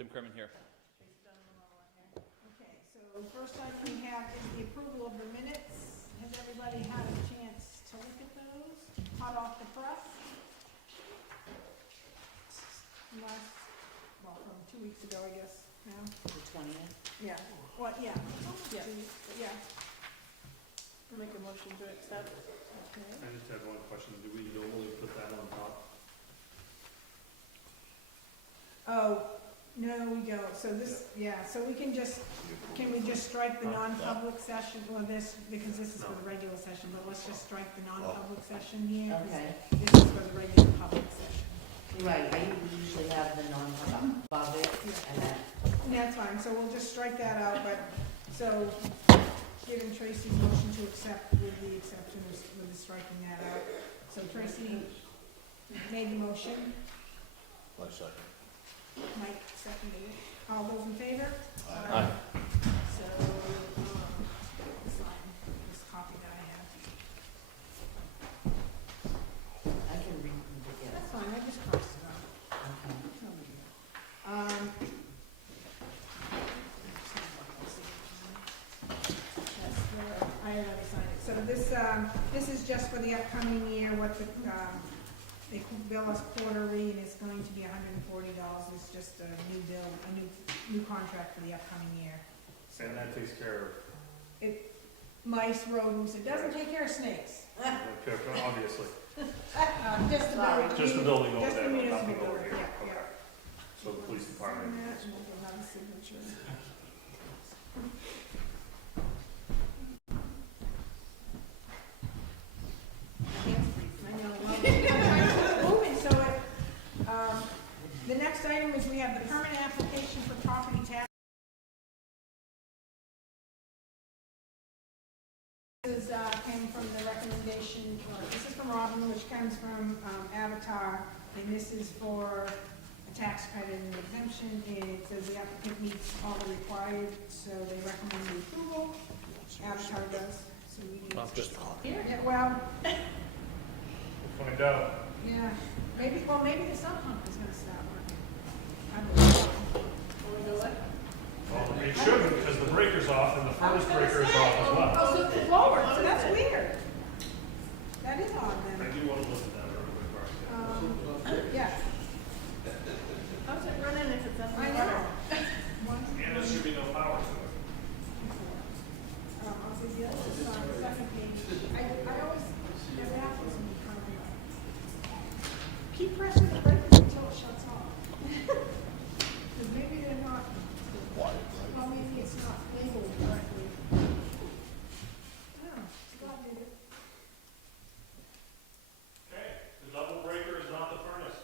Tim Kerman here. Okay, so first item we have is the approval of the minutes. Has everybody had a chance to look at those? Hot off the press? From 2 weeks ago, I guess, now. The 20th? Yeah, well, yeah. Yeah. 2 weeks, but yeah. I'll make a motion to accept. Okay. I just have one question. Do we normally put that on top? Oh, no, we don't. So this, yeah, so we can just, can we just strike the non-public session, well, this, because this is for the regular session, but let's just strike the non-public session here. 'Cause Okay. this is for the regular public session. Right, I usually have the non-public above it, and then, That's fine, so we'll just strike that out, but, so, given Tracy's motion to accept with the exception of, with the striking that out. So Tracy made the motion, One second. Mike seconded it. All those in favor? Aye. So, sign this copy that I have. I can read them together. That's fine, I just crossed it out. Okay. No big deal. I already signed it. So this is just for the upcoming year, what the, they bill us quarterly, and it's going to be $140. It's just a new bill, a new contract for the upcoming year. And that takes care Mice, rodents, it doesn't take care of snakes. of, obviously, Just the Sorry. building. just the building over Just the there, but municipal nothing over building, here. yeah, Okay. yeah. So the police department. Sign that, and we'll have a signature. I know, well, I'm trying to keep it moving, so the next item is we have the permanent application for property tax. This is, came from the recommendation, or this is from Robin, which comes from Avatar, and this is for a tax credit and exemption. It says the applicant meets all the required, so they recommend the approval. Avatar does, so we need. Just Here, yeah, well, We'll find out. yeah, maybe the sump pump is gonna start working. I believe. Well, it shouldn't, because the breaker's off and the furnace breaker is off as well. Oh, so it's lower, so that's weird. That is odd I then. do want to look at that really quick. Yeah, How's it running if it's I know. One, And there should be no power to it. I'll see the other is on the second page. I always get apples in the front. Keep pressing the breakers until it shuts off. Because maybe they're not, well, maybe it's not labeled correctly. No, God did it. Okay, the double breaker is not the furnace.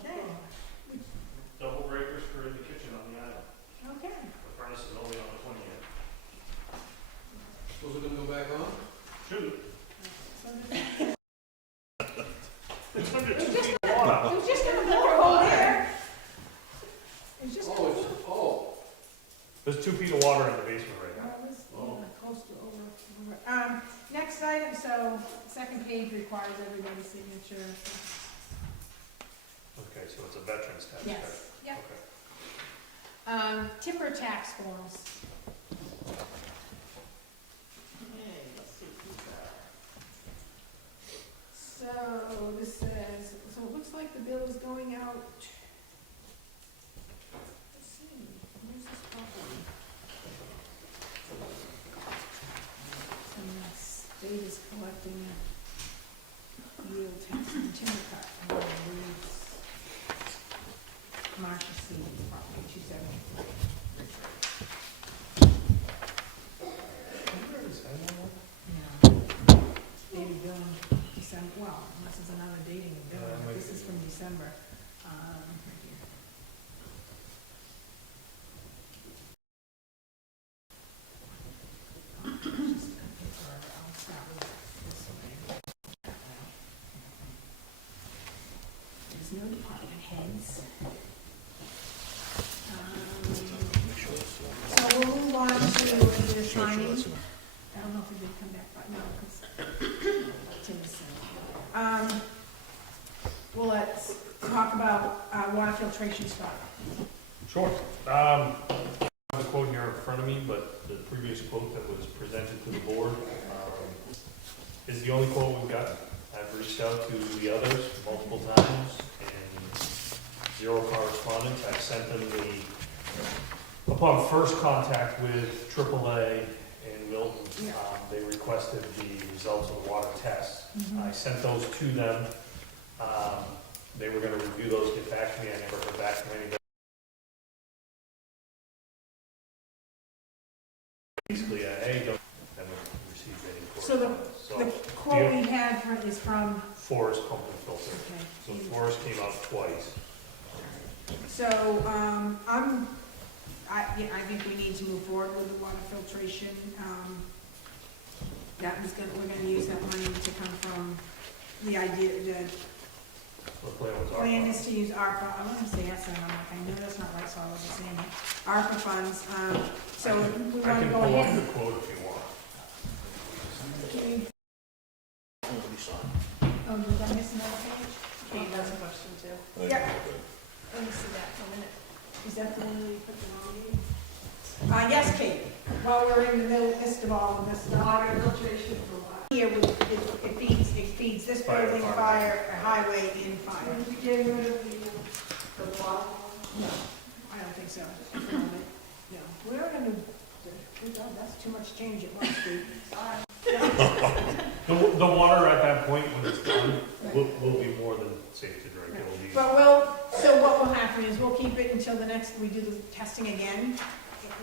Okay, Double breakers for in the kitchen on the island. okay. The furnace is only on the 20th. Was it gonna go back on? Shoot, So this- it's under It 2 was just feet of water. It was just gonna pour a hole there. It's just. There's 2 feet of water in the basement right now. Well, this, close to over. Next item, so second page requires everybody's signature. Okay, so it's a veteran's tax credit. Yes, yep. Okay. Timber tax forms. Okay, let's see who's So this says, so it looks like the bill is going out. Let's see, where's this property? And the state is collecting yield tax on timber cut. And I believe Marcia Sea's property, 273. Yeah. Dated bill in December, well, unless it's another dating of bill, Yeah, it might this be. is from December. Right here. Just a paper, I'll start with this one. There's no department heads. So we'll move on to the signing. I don't know if it did come back, but no, because Tim is saying. Well, let's talk about water filtration stuff. Sure. I have a quote here in front of me, but the previous quote that was presented to the board is the only quote we've got. I've reached out to the others multiple times and zero correspondence. I sent them upon first contact with AAA and Middleton, Yeah. they requested the results of the water tests. Mhm. I sent those to them. They were gonna review those, get back to me. I never heard back from anybody. Basically, hey, don't, haven't received any So the- correspondence. The quote we had is from, Forest pump and filter. okay. So Forest came out twice. So, I think we need to move forward with the water filtration. We're gonna use that money to come from the idea, the The plan was plan our. is to use ARPA, I want to say yes, and I'm like, I know that's not right, so I wasn't saying it. ARPA funds, so we I want to can go pull up ahead. the quote if you want. Can you, What you sign? oh, did I miss another page? Kate has a question too. Yeah. Let me see that for a minute. Is that the one where you put the wrong name? Yes, Kate, while we're in the midst of all of this stuff. Water filtration for what? Here, it feeds this Fire building, department. fire, highway, and fire. We get rid of the bottom. No, I don't think so. at the moment. No, we're gonna, good God, that's too much change at once, Steve. The water at that point, when it's done, will be more than safe to drink. It'll be. But so what will happen is we'll keep it until the next, we do the testing again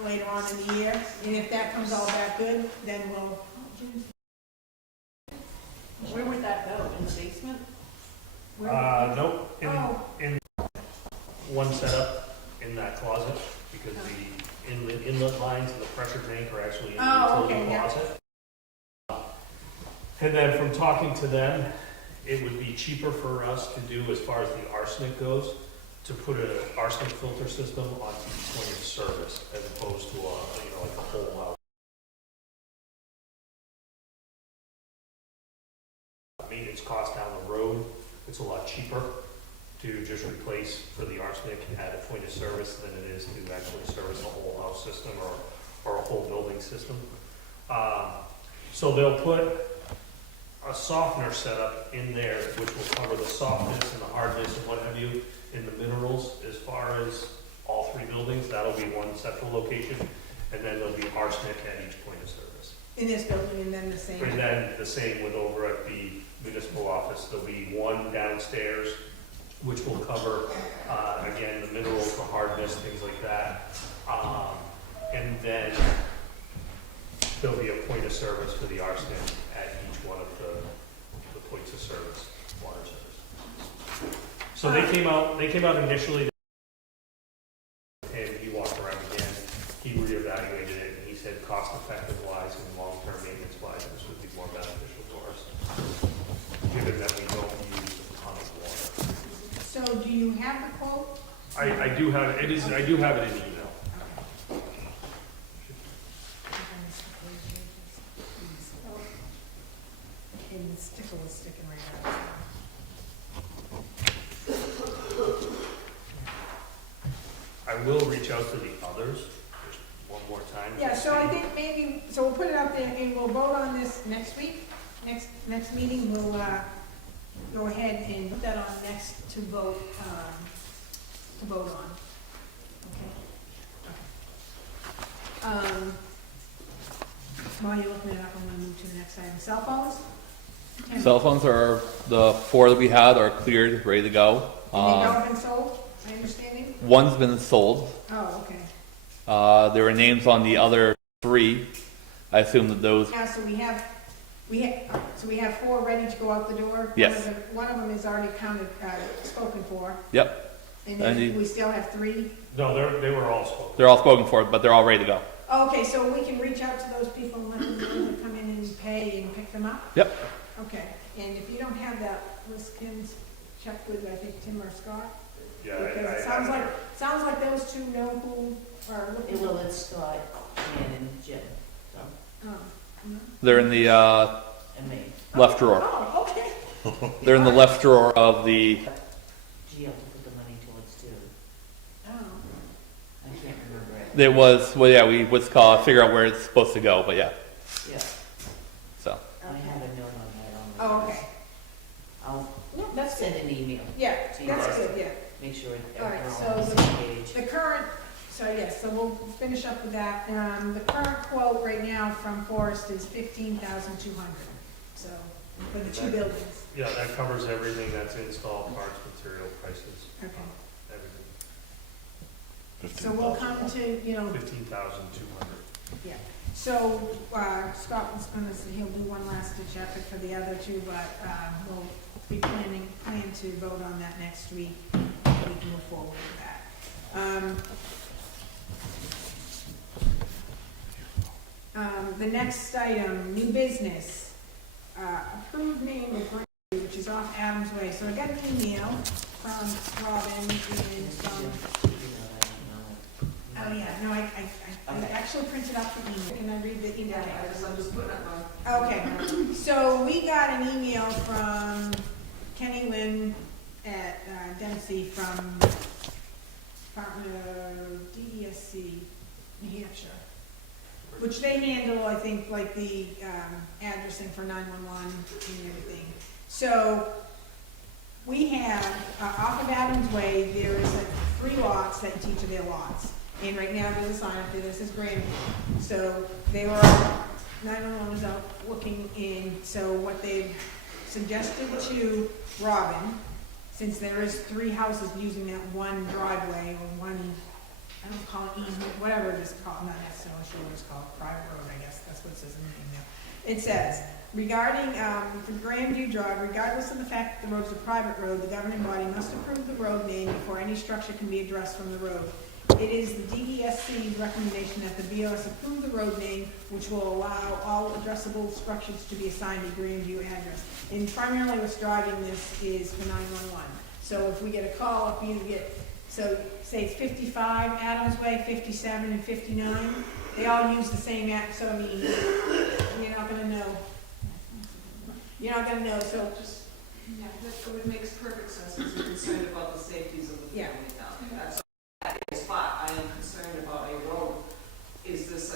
later on in the year. And if that comes all back good, then we'll, Where would that go? In the basement? Nope, Oh. in one setup in that closet, because the inlet lines and the pressure tank are actually in the Oh, utility okay, yeah. closet. And then from talking to them, it would be cheaper for us to do, as far as the arsenic goes, to put an arsenic filter system onto each point of service, as opposed to like a whole house. Maintenance cost down the road, it's a lot cheaper to just replace for the arsenic at a point of service than it is to actually service a whole house system or a whole building system. So they'll put a softener setup in there, which will cover the softness and the hardness and what have you in the minerals. As far as all three buildings, that'll be one central location, and then there'll be arsenic at each point of service. in this building, and then the same. And then the same with over at the municipal office. There'll be one downstairs, which will cover, again, the minerals, the hardness, things like that. And then there'll be a point of service for the arsenic at each one of the points of service, water service. So they came out initially, and he walked around again, he reevaluated it, and he said cost effective wise and long-term maintenance wise, this would be more beneficial for us, given that we don't use a ton of water. So do you have the quote? I do have, I do have it in email. And the sticker was sticking right out. I will reach out to the others, just one more time. Yeah, to so I see. think maybe, so we'll put it out there and we'll vote on this next week. Next meeting, we'll, go ahead and put that on next to vote on. Okay. While you're looking it up, I'm gonna move to the next item. Cell phones? Tim? Cell phones are, the 4 that we had are cleared, ready to go. And they've all been sold, my understanding? One's been sold. Oh, okay. There were names on the other 3. I assume that those, Yeah, so we have 4 ready to go out the door? Yes. One of them is already counted, spoken for, yep, and And then the- we still have 3? No, they were all spoken. they're all spoken for, but they're all ready to go. Okay, so we can reach out to those people and let them know to come in and pay and pick them up? Yep. Okay, and if you don't have that list, Kim, check with, I think, Tim or Scott? Yeah, Because it sounds like those two know who are looking. Well, it's Scott, Jan, and Jim, so, Oh, no. They're in the and me. left drawer. Oh, okay. They're in the left drawer of the, Gee, I'll have to put the money till it's due. Oh. There was, well, yeah, what's called, figure out where it's supposed to go, but yeah, Yeah, so. I have a note on that on the. Oh, okay. I'll No, that's send an email, Yeah, to you that's guys. good, yeah. Make sure All right, everyone's so on the same page. The current, so yes, so we'll finish up with that. The current quote right now from Forest is 15,200. So, for the two buildings. Yeah, that covers everything that's installed, parts, material, prices, Okay. everything. So we'll come to, 15,200. yeah. So, Scott was gonna say he'll do one last ditch effort for the other two, but, we'll be plan to vote on that next week. We can move forward with that. The next item, new business, approved name of Grandview, which is off Adams Way. So I got an email from Robin and from, oh yeah, no, I actually printed out the email. Can I read the email? I'm just putting up my. Okay, so we got an email from Kenny Lynn at Dempsey from Department of DESC, New Hampshire, which they handle, I think, like the addressing for 911 and everything. So we have, off of Adams Way, there is 3 lots that each of their lots. And right now, there's a sign up there that says Granby. So they were, 911 was out looking in, so what they've suggested to Robin, since there is 3 houses using that one driveway or one, I don't call it easement, whatever it is called, not necessarily sure what it's called, private road, I guess, that's what it says in the email. It says, regarding, for Grandview Drive, regardless of the fact that the road is a private road, the governing body must approve the road name before any structure can be addressed from the road. It is the DESC's recommendation that the BOS approve the road name, which will allow all addressable structures to be assigned a Grandview address. And primarily what's driving this is for 911. So if we get a call, if you get, so say it's 55 Adams Way, 57 and 59, they all use the same app, so I mean, you're not gonna know. You're not gonna know, so just, Yeah, it makes perfect sense, because you're concerned about the safeties of the Yeah. family now. That's, that is fine, I am concerned about a road. Is this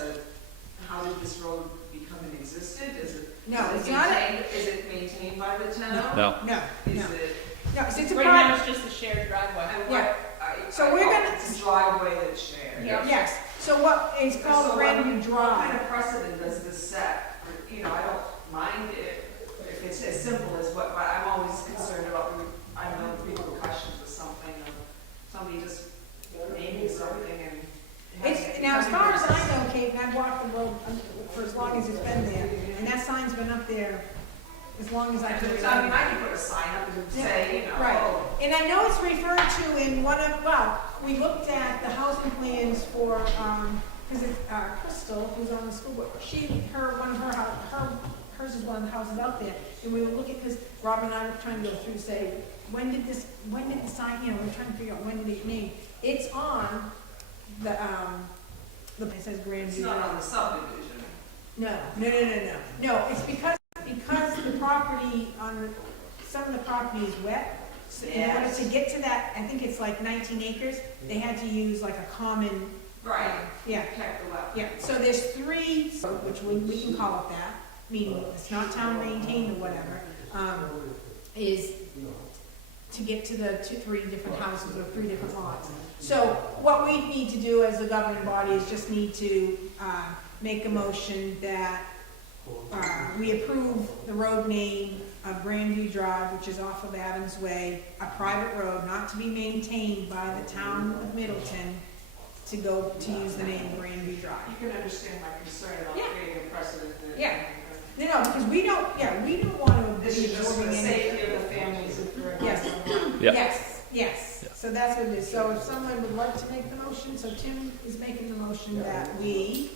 how did this road become in existence? Is it? no, is it's it not, maintained- Is it maintained by the town? No, no, Is no. it? No, so it's a Right now, private, it's just a shared driveway. Yeah. So I we're thought gonna- It's a driveway that's shared. Yeah. yes, so what, it's called So Grandview What kind Drive. of precedent does this set? I don't mind if it's as simple as what, but I'm always concerned about, I know, repercussions of something, of somebody just naming something and. It's, now, as far as I know, Kate, and I've walked the road for as long as it's been there, and that sign's been up there as long as I've been. I mean, I can put a sign up and say, Right. oh, And I know it's referred to in one of, well, we looked at the housing plans for, because it's, Crystal, who's on the school board, one of hers is one of the houses out there, and we were looking, because Robin and I were trying to go through to say, when did the sign, we're trying to figure out when did it name. It's on the, it says Grandview. it's not on the subdivision. No, it's because the property some of the property is wet. So in order to get to that, I think it's like 19 acres, they had to use like a common, Right. yeah, Protect the wetland. yeah. So there's 3, which we can call it that, meaning it's not town maintained or whatever, is to get to the 3 different houses or 3 different lots. So what we need to do as a governing body is just need to make a motion that we approve the road name of Grandview Drive, which is off of Adams Way, a private road not to be maintained by the town of Middleton, to use the name Grandview Drive. You can understand my concern about Yeah. creating a precedent that. Yeah. No, because we don't want to This be is just for absorbing the any. safety of the families and for. Yes. Yeah. Yes. Yeah. So that's what it is. So if someone would like to make the motion, so Tim is making the motion that we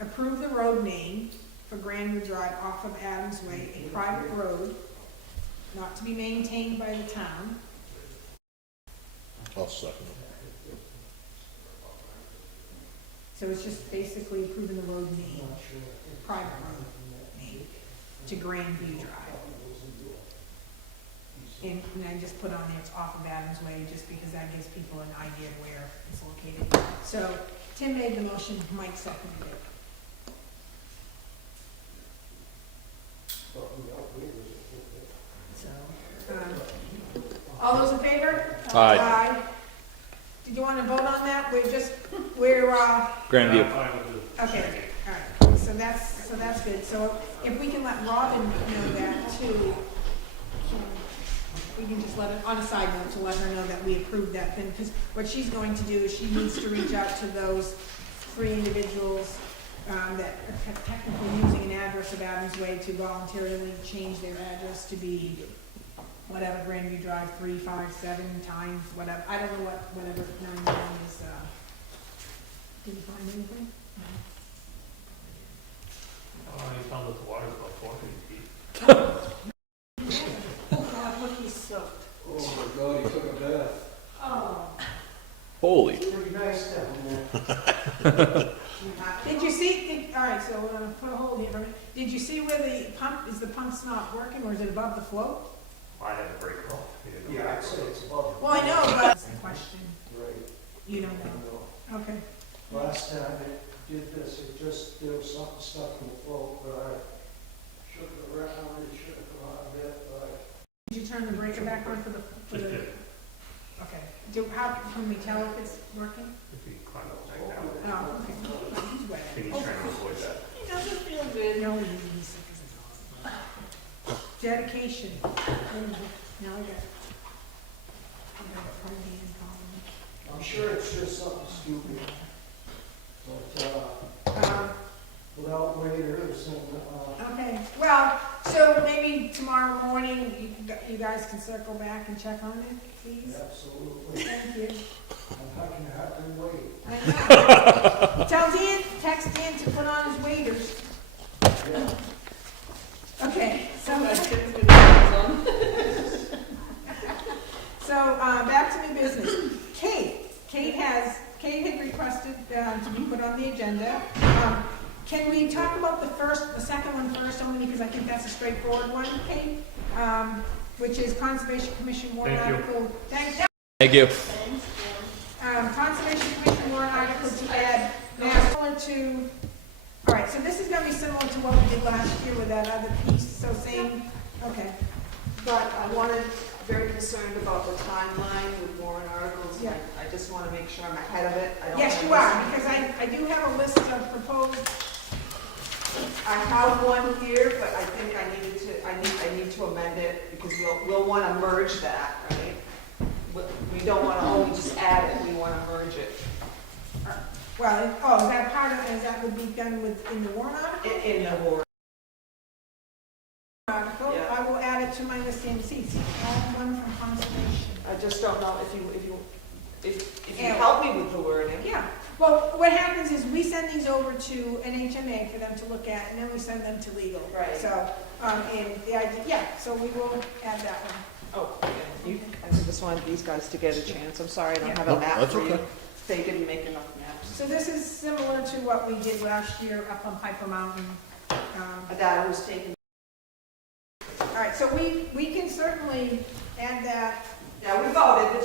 approve the road name for Grandview Drive off of Adams Way, a private road, not to be maintained by the town. I'll second it. So it's just basically approving the road name, private road name, to Grandview Drive. and I just put on there, it's off of Adams Way, just because that gives people an idea of where it's located. So Tim made the motion, Mike seconded it. So, all those in favor? Aye. Did you want to vote on that? We're, Grandview. I'm fine with the okay, shading. all right, so that's good. So if we can let Robin know that too, we can just let her, on a side note, to let her know that we approved that thing, because what she's going to do is she needs to reach out to those 3 individuals that are technically using an address of Adams Way to voluntarily change their address to be whatever, Grandview Drive 357 times, whatever, I don't know whatever 99 is, did you find anything? I found that the water's about 400 feet. Oh God, look, he's soaked. Oh my God, he took a bath. Oh. Holy. Pretty nice down there. Did you see, all right, so we're gonna put a hold here for a minute. Did you see where the pump, is the pump's not working, or is it above the float? I had to break it off. You didn't know Yeah, that. I'd say it's above. Well, I know, but. That's the question. Right. You don't I know. know. Okay. Last time it did this, there was something stuck in the float, but I shook it around, it should have come out a bit, but Did you turn the breaker back on for the, Just did, okay. How can we tell if it's working? if you climb up back down. Oh, okay. He's wet. And he's trying to avoid that. He doesn't feel good. No, he's sick as a dog. Dedication. Now I got it. I got a party in column. I'm sure it's just something stupid. But, without waiters and, Okay, well, so maybe tomorrow morning, you guys can circle back and check on it, please? absolutely, Thank you. I'm not gonna have to wait. I know. Tell Dan, text Dan to put on his waders. Yeah. Okay, so back to new business. Kate had requested to be put on the agenda. Can we talk about the second one first, only because I think that's a straightforward one, Kate? Which is Conservation Commission warrant Thank you. article. Thank Thank you. Conservation Commission warrant article to add, similar to, all right, so this is gonna be similar to what we did last year with that other piece, so same, okay. But I wanted, very concerned about the timeline with warrant articles. Yeah. I just want to make sure I'm ahead of it. I don't Yes, wanna you are, miss because I do have a list of proposed, I have one here, but I think I need to amend it because we'll want to merge that, right? We don't want to only just add it, we want to merge it well, is that part of, is that would be done in the warrant article? in the warrant. Article, Yeah. I will add it to my list and see, all one from conservation. I just don't know if you Yeah. help me with the wording. Yeah, well, what happens is we send these over to NHMA for them to look at, and then we send them to legal. Right. So, and the idea, yeah, so we will add that one. Oh, yeah. I just wanted these guys to get a chance. I'm sorry I don't have No, a map that's for you. okay. They didn't make enough maps. So this is similar to what we did last year up on Piper Mountain. That was taken. All right, so we can certainly add that. Yeah, we voted,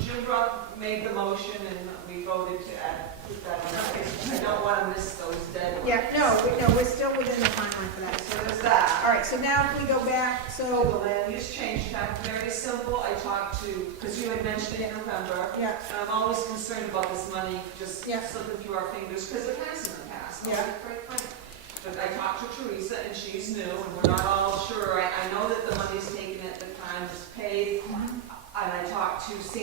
Jim Brock made the motion and we voted to put that on. I don't want to miss those deadlines. Yeah, no, we're still within the timeline for that. So there's that. All right, so now if we go back, So the so, land use change tax, very simple. I talked to, because you had mentioned it in November. yeah, And I'm always concerned about this money just Yeah. slipping through our fingers because it has in the past. Yeah. Quite frankly. But I talked to Teresa and she's new and we're not all sure. I know that the money's taken at the time it's paid. And I talked to Sandy,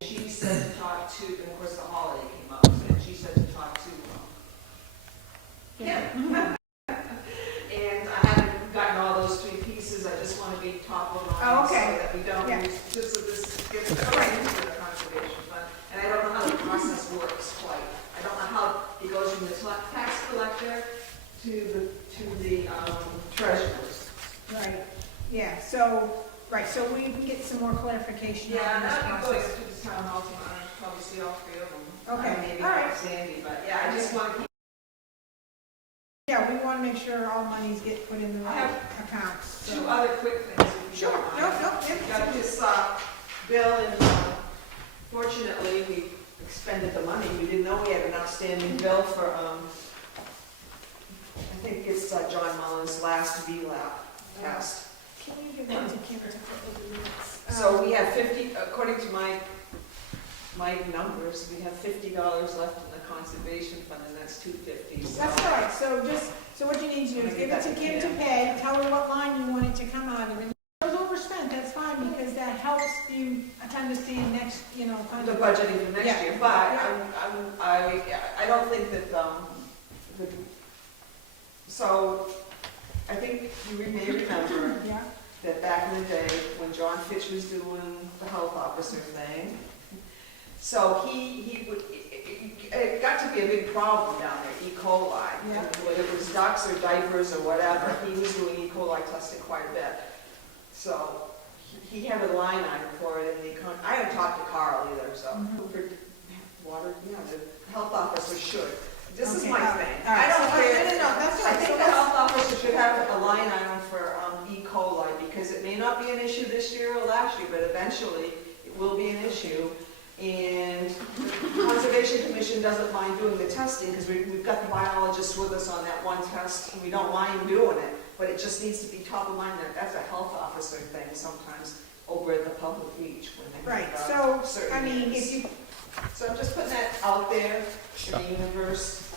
she said to talk to, and of course the holiday came up, and she said to talk to him. And I haven't gotten all those 3 pieces, I just want to be top of mind. Oh, okay. So that we don't Yeah. lose, just so this gets right into the conservation fund. And I don't know how the process works quite. I don't know how it goes from the tax collector to the treasurers. right, yeah, so, right, so we can get some more clarification Yeah, on this that'd be good process. to the town hall tomorrow, I'll probably see all 3 of them. Okay, Maybe all right. not Sandy, but yeah, I just want to keep. Yeah, we want wanna make sure all monies get put in the I right have accounts, so. Two other quick things, if you Sure, don't no, mind. no, yeah, We got this, bill and, fortunately, we expended the money. We didn't know we had an outstanding bill for, I think it's John Mullen's last VLAP test. Can you give that to Kim to put over the minutes? So we have 50, according to my numbers, we have $50 left in the conservation fund, and that's $250. So That's all right, so what you need to do is give it to Kim to pay, tell her what line you want it to come out of, and if it was overspent, that's fine, because that helps you to understand next, kind the of. budgeting for next Yeah. year, but I don't think that, so I think you may remember Yeah, that back in the day, when John Fitch was doing the health officer thing, so he would, it got to be a big problem down there, E. coli. Yeah. Whether it was ducks or diapers or whatever, he was doing E. coli testing quite a bit. So he had a line item for it in the, I haven't talked to Carl either, so. For water, the health officer should. This is Okay, my all thing. right, I don't so care. no, that's all I right, think so the let's- health officer should have a line item for E. coli, because it may not be an issue this year or last year, but eventually it will be an issue. And the Conservation Commission doesn't mind doing the testing, because we've got the biologists with us on that one test, and we don't mind doing it, but it just needs to be top of mind that that's a health officer thing sometimes over at the public beach when they right, have, so, certain I mean, needs. if you, So I'm just putting that out there in the universe.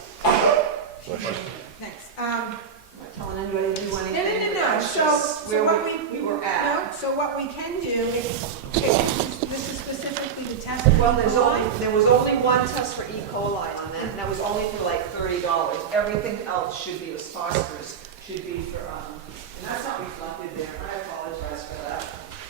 thanks, I'm not telling anybody to do no, anything. no, but no, that's so, just so where what we were at. no, so what we can do is, this is specifically the test. Well, for there was only one test for E. coli on that, and that was only for like $30. Everything else should be, as phosphorus, should be for, and that's not reflected there, I apologize for that.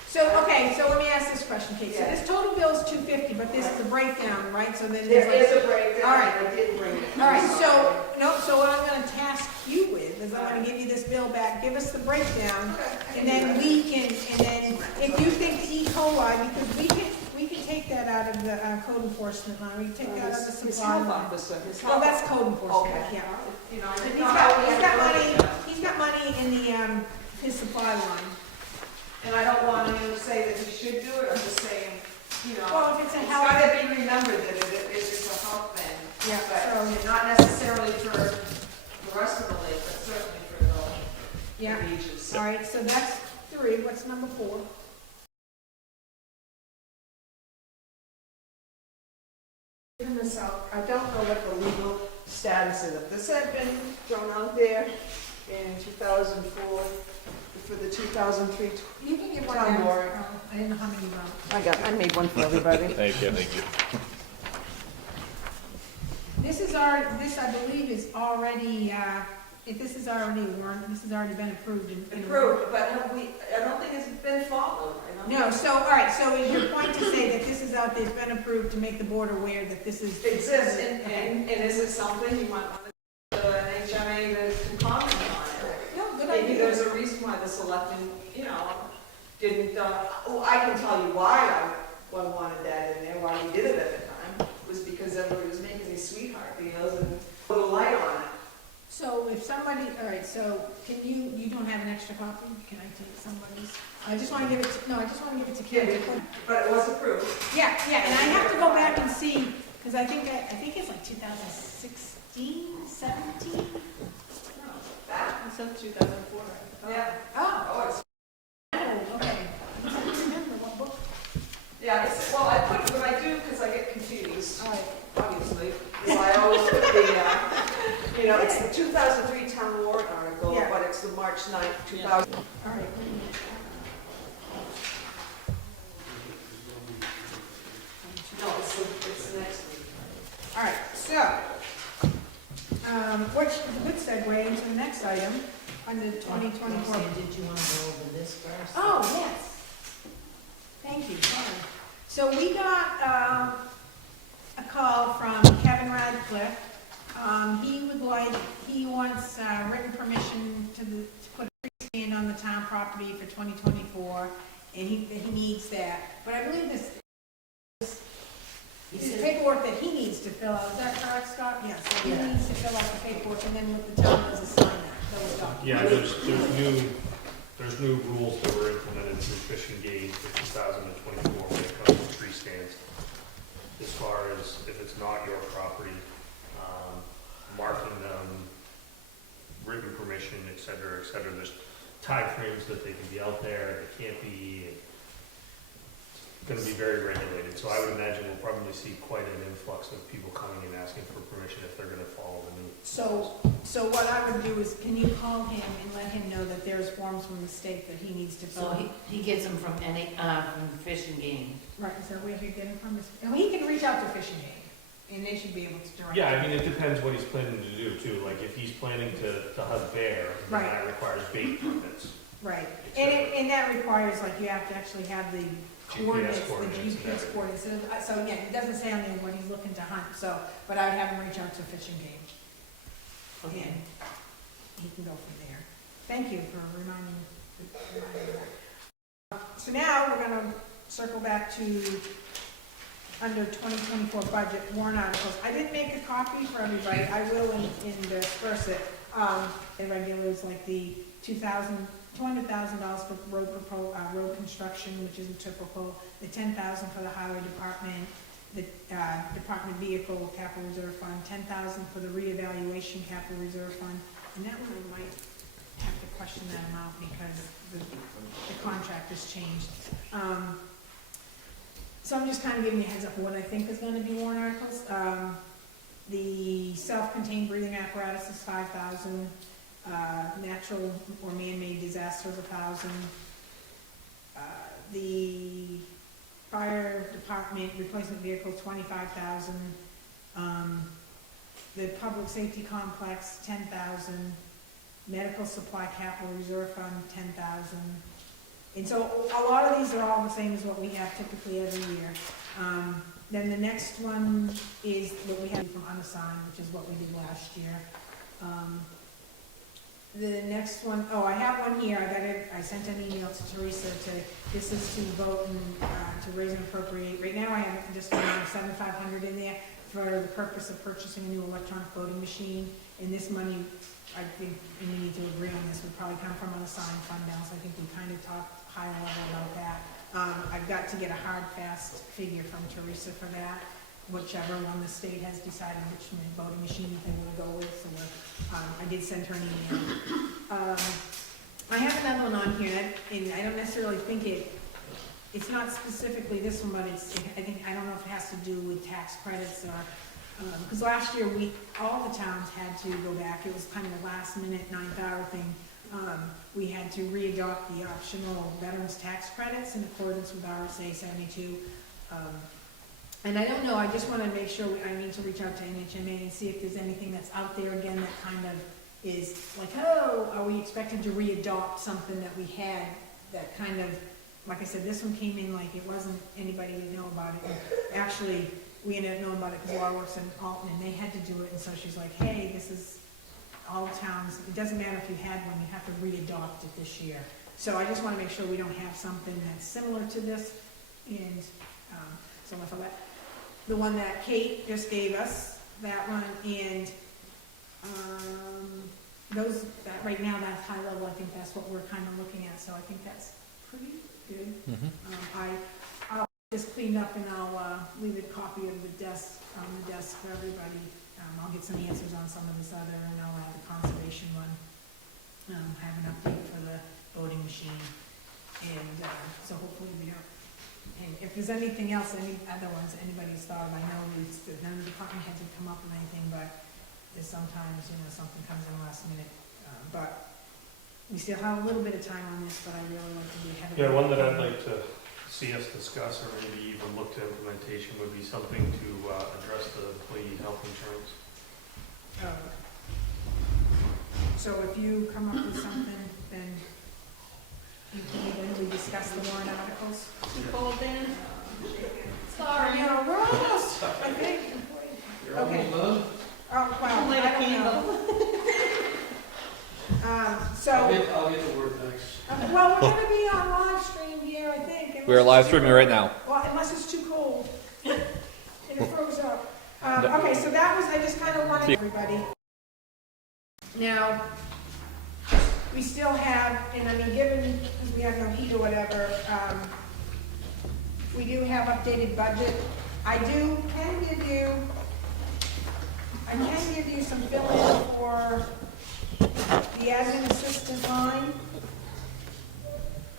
So, okay, so let me ask this question, Kate. So Yeah. this total bill is $250, but this is the breakdown, right? So then There there's is like. a breakdown, All right. and I did bring it. All right, so, no, so what I'm gonna task you with is I'm gonna give you this bill back, give us the breakdown, and then we can, and then if you think E. coli, because we can take that out of the code enforcement line, we can take that out of the His supply health line. officer, his Well, health. that's code enforcement, Okay. yeah. You know, I And didn't he's know how we got had money, he's got money in the, his supply line. And I don't want to say that he should do it, I'm just saying, Well, if it's a health. gotta be remembered that it's a health thing. Yeah, But so, not necessarily for the rest of the lake, but certainly for yeah, the beaches. all right, so that's 3, what's number 4? Figure this out. I don't know what the legal status is. If this had been thrown out there in 2004, for the 2003. You can get one Town down. warrant. Oh, I didn't know how many you wrote. I made one for everybody. Thank you. Thank you. This I believe is already, if this is already warned, this has already been approved in. Approved, but I don't think it's been followed. No, so, all right, so is your point to say that this is out there, it's been approved to make the board aware that this is. It exists, and is it something you might want an HMA that can comment on it? No, good Maybe idea. there's a reason why the selectmen, didn't, I can tell you why I wanted that in there, why we did it at the time, was because everybody was making these sweetheart deals and put a light on it. So if somebody, all right, so can you don't have an extra copy? Can I take somebody's? I just want to give it, I just want to give it to Kim. to put- But it was approved. Yeah, and I have to go back and see, because I think it's like 2016, 17? That, It says 2004. yeah. Oh, Oh, it's, okay. I don't remember what book. yeah, well, I put, what I do, because I get confused, All right. obviously, is I always put the, it's the 2003 town warrant article, Yeah. but it's the March 9th, 2000. All right, wait a minute. No, it's the next week. All right, so, which is a good segue into the next item, under 2024. Roxanne, did you want to go over this first? Oh, yes. Thank you, sorry. So we got a call from Kevin Radcliffe. He wants written permission to put a stand on the town property for 2024, and he needs that. But I believe this He is said- paperwork that he needs to fill out. Is that correct, Scott? Yes, so he Yeah. needs to fill out the paperwork, and then what the town does is sign that. Yeah, there's new rules that were implemented through Fish and Game for 2024 when it comes to tree stands. As far as if it's not your property, marking them, written permission, et cetera, et cetera. There's timeframes that they can be out there, they can't be, gonna be very regulated. So I would imagine we'll probably see quite an influx of people coming and asking for permission if they're gonna follow the new. So what I would do is, can you call him and let him know that there's forms from the state that he needs to fill So out? he gets them from from Fish and Game. Right, is there a way you get him from this? And he can reach out to Fish and Game, and they should be able to direct. Yeah, I him. mean, it depends what he's planning to do too. Like if he's planning to hunt bear, then Right. that requires bait permits. Right, et cetera. and that requires, like, you have to actually have the coordinates, the coordinates and GPS everything. coordinates. So again, it doesn't say on there what he's looking to hunt, so, but I would have him reach out to Fish and Game, Okay. and he can go from there. Thank you for reminding me that. So now, we're gonna circle back to under 2024 budget warrant articles. I didn't make a copy for everybody, I will disperse it. The regulars, like the $200,000 for road construction, which is a typical, the $10,000 for the highway department, the department vehicle capital reserve fund, $10,000 for the reevaluation capital reserve fund, and that one I might have to question that amount because the contract has changed. So I'm just kind of giving you a heads up of what I think is gonna be warrant articles. The self-contained breathing apparatus is $5,000. Natural or man-made disasters, $1,000. The fire department replacement vehicle, $25,000. The public safety complex, $10,000. Medical supply capital reserve fund, $10,000. And so a lot of these are all the same as what we have typically every year. Then the next one is what we have from unassigned, which is what we did last year. The next one, I have one here, I sent an email to Teresa this is to vote and, to raise and appropriate. Right now I have just $7,500 in there for the purpose of purchasing a new electronic voting machine. And this money, I think, and we need to agree on this, would probably come from unassigned fund balance. I think we kind of talked high level about that. I've got to get a hard, fast figure from Teresa for that, whichever one the state has decided which voting machine they want to go with. So I did send her an email. I have another one on here, and I don't necessarily think it's not specifically this one, but I don't know if it has to do with tax credits or, because last year all the towns had to go back. It was kind of a last minute 9th hour thing. We had to readopt the optional veterans tax credits in accordance with RSA 72. And I don't know, I just want to make sure, I need to reach out to NHMA and see if there's anything that's out there again that kind of is like, are we expected to readopt something that we had that kind of, like I said, this one came in like it wasn't, anybody didn't know about it. And actually, we ended up knowing about it because Laura works in Alton and they had to do it, and so she's like, hey, this is all towns, it doesn't matter if you had one, you have to readopt it this year. So I just want to make sure we don't have something that's similar to this, and so if I let, the one that Kate just gave us, that one, and those, that right now, that's high level, I think that's what we're kind of looking at, so I think that's pretty good. I'll just clean up and I'll leave a copy of the desk, on the desk for everybody. I'll get some answers on some of this other, and I'll add the conservation one. Have an update for the voting machine, and so hopefully we don't. And if there's anything else, any other ones anybody's thought of, I know none of the department heads have come up with anything, but there's sometimes, something comes in last minute. But we still have a little bit of time on this, but I really like to be ahead of it. Yeah, one that I'd like to see us discuss or maybe even look to implementation would be something to address the employee health insurance. So if you come up with something, then you can either discuss the warrant articles. Too cold, Dan? Sorry, we're almost, I think. You're almost done? Oh, well, Light a I don't candle. know. So, I'll get the word next. well, we're gonna be on live stream here, I think. We're live streaming right now. Well, unless it's too cold. And it froze up. Okay, so that was, I just kind of wanted everybody. Now, we still have, and I mean, given, because we have no heat or whatever, we do have updated budget. I can give you some fill-in for the admin assistant line,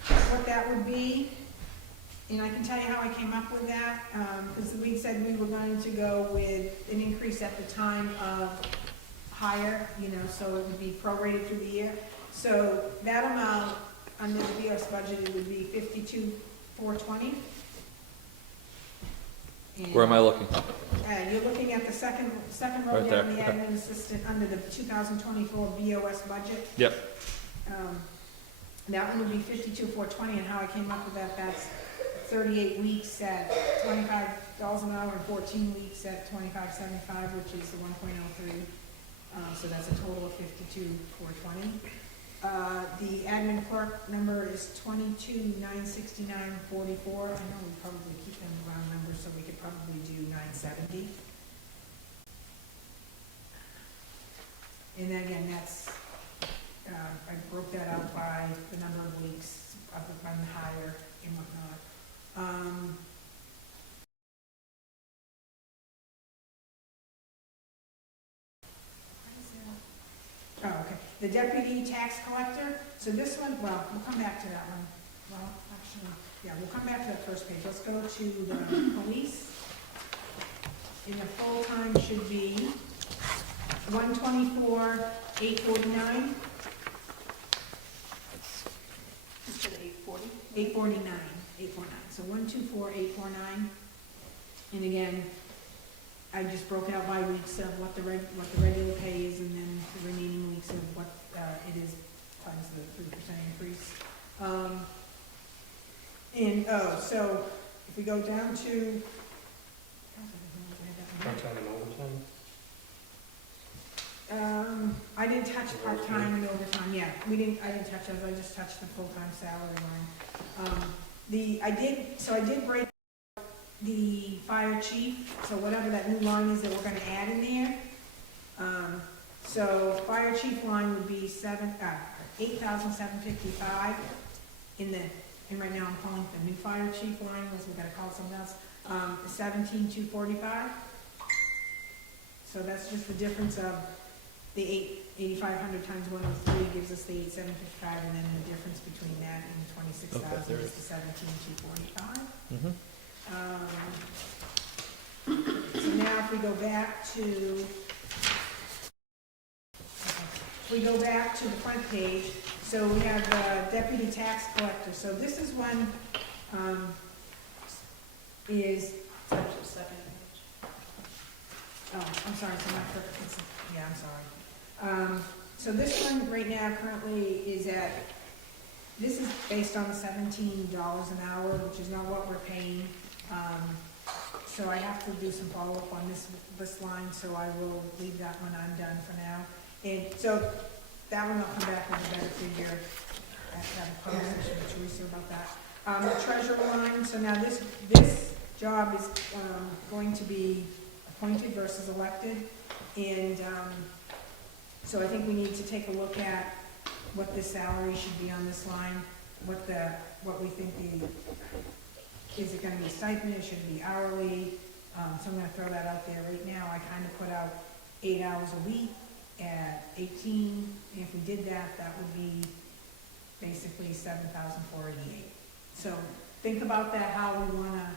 what that would be. And I can tell you how I came up with that, because we said we were going to go with an increase at the time of hire, so it would be prorated through the year. So that amount under the BOS budget, it would be 52,420. Where am I looking? You're looking at the second row Right there, down, the okay. admin assistant under the 2024 BOS budget. Yep. That one would be 52,420, and how I came up with that, that's 38 weeks at $25 an hour and 14 weeks at $25.75, which is the 1.03. So that's a total of 52,420. The admin clerk number is 22,969.44. I know we probably keep them round numbers, so we could probably do 970. And then again, that's, I broke that out by the number of weeks of the run higher and whatnot. Oh, okay. The deputy tax collector, so this one, well, we'll come back to that one. Well, actually, yeah, we'll come back to that first page. Let's go to the police. And the full-time should be 124,849. Instead of 840? 849. So 124,849. And again, I just broke out by weeks of what the regular pay is, and then the remaining weeks of what it is times the 3% increase. So if we go down to Part-time and overtime? I didn't touch part-time and overtime. Yeah, I didn't touch those. I just touched the full-time salary line. I did break the fire chief, so whatever that new line is that we're gonna add in there. So fire chief line would be $8,755 and right now I'm calling the new fire chief line, unless we gotta call something else, 17,245. So that's just the difference of the 8,500 times 103 gives us the 8,755, and then the difference between that and the 26,000 there is the 17,245. Mm-hmm. So now if we go back to, the front page, so we have the deputy tax collector. So this is one, is, Actually, second page. I'm sorry, so not perfect, I'm sorry. So this one right now currently is at, this is based on $17 an hour, which is not what we're paying. So I have to do some follow-up on this line, so I will leave that one undone for now. And so that one I'll come back with a better figure at that conversation with Teresa about that. The treasurer line, so now this job is going to be appointed versus elected. And so I think we need to take a look at what the salary should be on this line, what we think is it gonna be stipend, should it be hourly? So I'm gonna throw that out there right now. I kinda put out 8 hours a week at 18. If we did that, that would be basically 7,488. So think about that, how we wanna,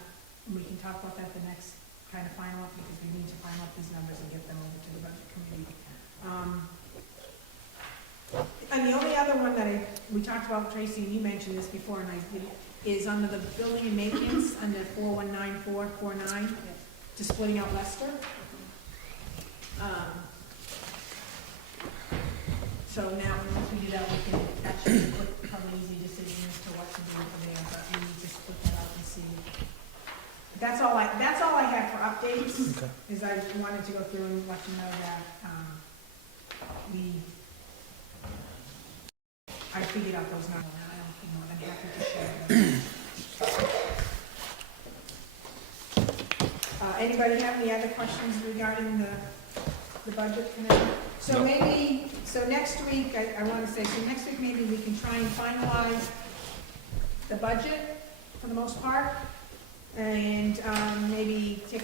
we can talk about that the next kind of final up, because we need to final up these numbers and get them over to the budget committee. And the only other one that we talked about, Tracy, and you mentioned this before, and I did, is under the building and maintenance, under 419449, to splitting out Lester. So now, once we do that, we can actually put probably easy decision as to what to do for there, but we need to split that out and see. That's all I have for updates, is I wanted to go through and let you know that, I figured out those numbers, and I'm more than happy to share them. Anybody have any other questions regarding the budget for now? So No. maybe, so next week, I wanna say, so next week maybe we can try and finalize the budget for the most part. And, maybe take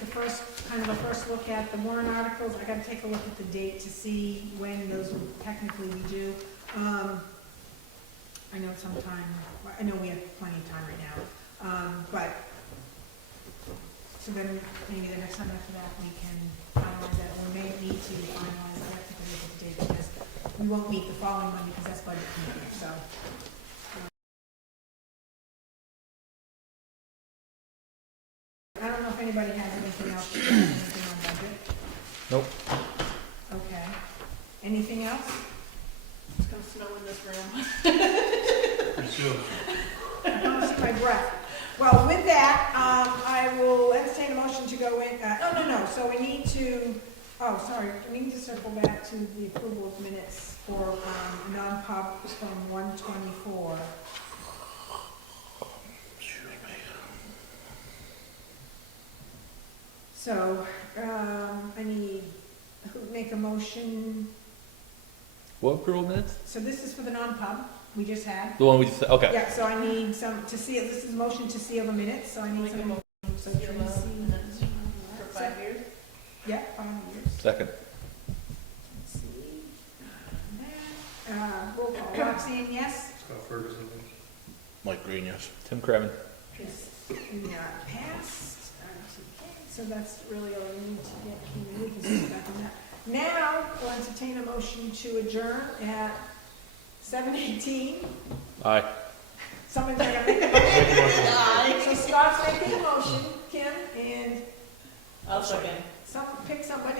kind of a first look at the warrant articles. I gotta take a look at the date to see when those will technically be due. I know I know we have plenty of time right now, but, so then maybe the next time after that, we can finalize that, or we may need to finalize, I have to look at the date, because we won't meet the following one, because that's budget committee, so. I don't know if anybody has anything else, anything on budget? Nope. Okay. Anything else? It's gonna snow in this room. I lost my breath. Well, with that, I will entertain a motion to go in, no, so we need to, we need to circle back to the approval of minutes for, non-pub from 124. So, I need, make a motion, What approval minutes? so this is for the non-pub we just had. The one we just, okay. Yeah, so I need some, to seal, this is a motion to seal the minutes, so I need Make a some. motion So to seal the Tracy- minutes for 5 years. Yeah, 5 years. Second. Let's see. Roll call, Roxanne, yes? Scott Ferguson. Mike Green, yes. Tim Kremen. Christina passed. Okay, so that's really all we need to get, we can sit back on that. Now, we'll entertain a motion to adjourn at 7:18. Aye. Someone's gonna make a motion. So Scott's making a motion, Kim, and I'll second. pick somebody